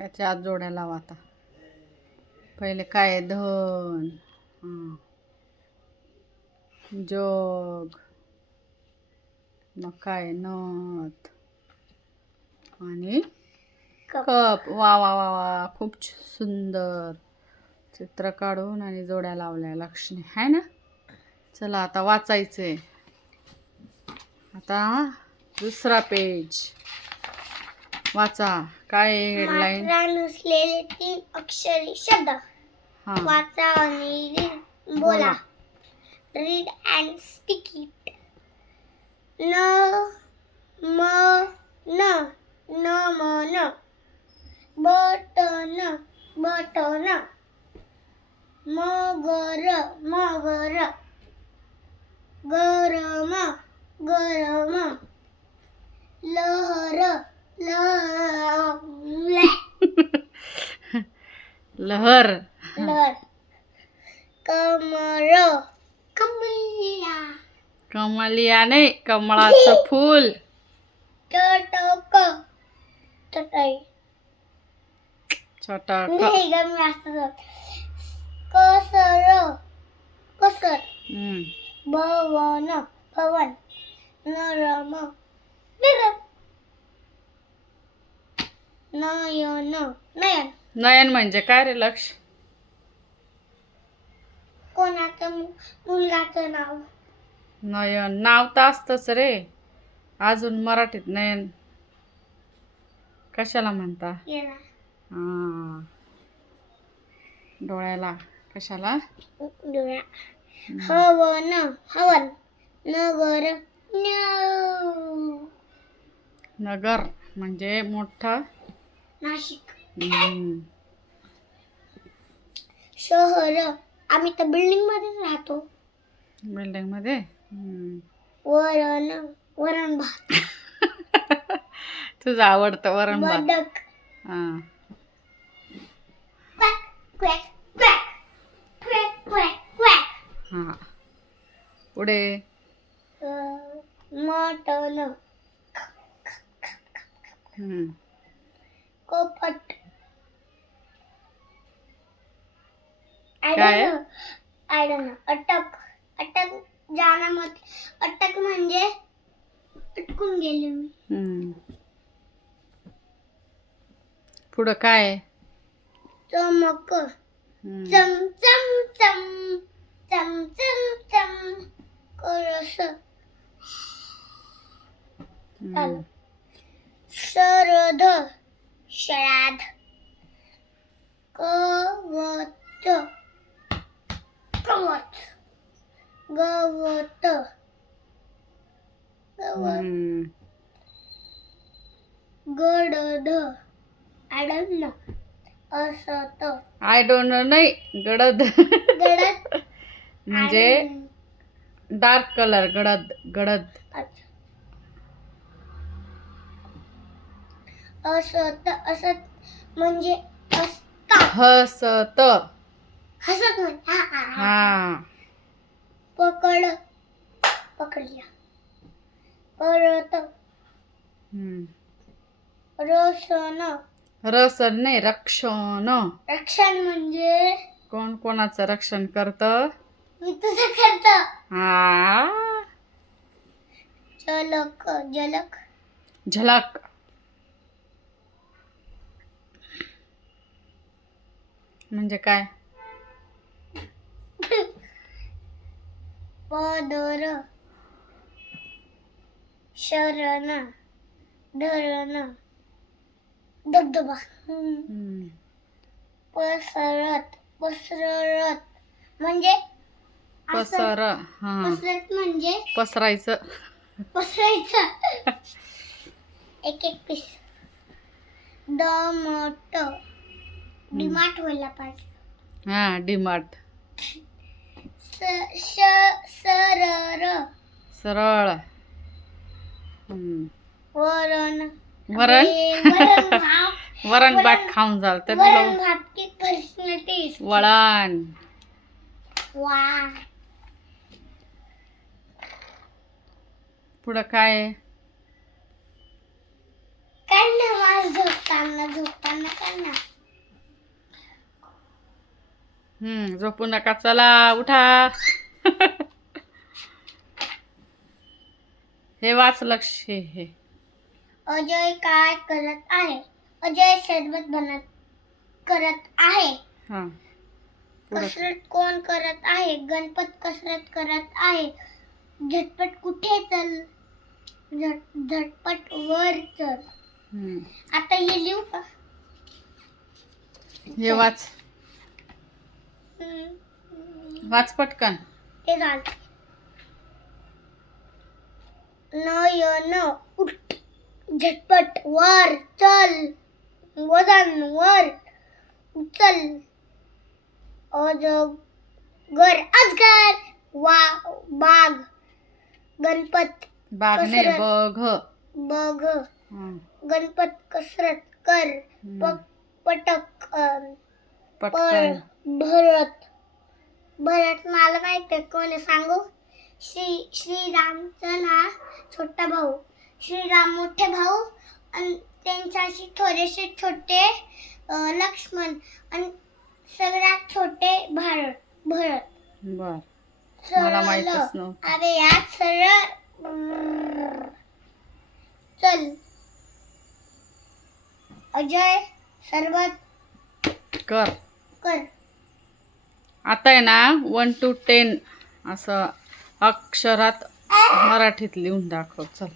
याच्या आत जोड्या लावा आता. पहिले काय? धन. हां. जोग. मग काय नथ. आणि कप. वा वा वा वा. खूप सुंदर. चित्र काढून आणि जोड्या लावल्या लक्ष्मी. आहे ना? चला आता वाचायचंय. आता दुसरा पेज वाचा. काय हेडलाईन मात्रा नसलेले तीन अक्षरी शब्द. हा. वाचा आणि read- बोला. रीड अँड स्पीक इट न म न. न म न. बटन बटन मगर मगर गरम गरम लहर लहर. कमळ. कमलिया कमलिया नाही कमळाचं फूल. चटक. चटई. छोटा नाही ग मी असं कसर. कसर. भवन. भवन. नरम. नरम नयन नयन. नयन म्हणजे काय रे लक्ष? कोणाचं मुलगाचं नाव? नयन. नाव तर असतंच रे. अजून मराठीत नयन. कशाला म्हणता? येणार. हा. डोळ्याला. कशाला? हवन हवन. नगर. नगर म्हणजे मोठं नाशिक. हम्म. शहर आम्ही तर बिल्डिंग मध्येच राहतो. बिल्डिंगमध्ये? हम्म. वरण वरण भात. तुझं आवडतं वरण भात. बदक. हा. क्वॅक क्वॅक क्वॅक क्वॅक क्वॅक क्वॅक हा. पुढे? अं, मटण. हम्म. कपट. काय? आय डोंट नो अटक. अटक जाण्यामध्ये. अटक म्हणजे अटकून गेले मी. हम्म. पुढं काय? आहे? चमक. हम्म. चम चम चम चम चम चम. करस. हम्म. शरद श्राद्ध कवच कवच गवत. गवत. गडद. आडन्न असत. आय डोंट नो नाही गडद. गडद. म्हणजे डार्क कलर गडद गडद. अच्छा. असत असत म्हणजे असता. हसत. हसत म्हणजे हा, हा, हा. हा. पकड. पकडल्या परत. हम्म. रसन. रसन नाही रक्षण. रक्षण म्हणजे? कोण कोणाचं रक्षण करत? मी तुझं करत. हा. जलक जलक झलक. म्हणजे काय? पदर शरण धरण धबधबा. हम्म. पसरत पसरत. म्हणजे असं. पसर हा. पसरत म्हणजे पसरायचं. पसरायचं. एक एक पीस दमट. डिमाट व्हायला पाहिजे. हा डिमार्ट. स- श- सरर सरळ. हम्म. वरण. वरण? ए, वरण भात. वरण भात वरण- खाऊन झालं तर वरण तुला भात की पर्सनॅलिटीज वळण. वा. पुढं काय? आहे? काय ना मला झोपताना झोपताना काय ना हम्म झोपू नका चला उठा. हे वाच लक्ष हे हे. अजय काय करत आहे? अजय सरबत बनत करत आहे. हा. पुढं. कसरत कोण करत आहे? गणपत कसरत करत आहे. झटपट कुठे चल? झट झटपट वर चल. हम्म. आता हे लिहू का? हे वाच. वाच पटकन. ते झालं. न य न उठ. झटपट वर चल. वजन वर उचल. अजगर अजगर. वा बाग. गणपत बागने कसरत. बघ. बघ. हं. गणपत कसरत कर. पक पटक अं, पटकन. भरत. भरत मला माहीत आहे कोण सांगू? श्री श्रीरामचा ना छोटा भाऊ. श्रीराम मोठे भाऊ आणि त्यांच्याशी थोडेसे छोटे लक्ष्मण आणि सगळ्यात छोटे भारत भरत. बर. मला सरळ. माहीतच नव्हतं. अरे यात सरळ चल. अजय सरबत. कर. कर. आता आहे ना वन टू टेन असं अक्षरात मराठीत लिहून दाखव. चल.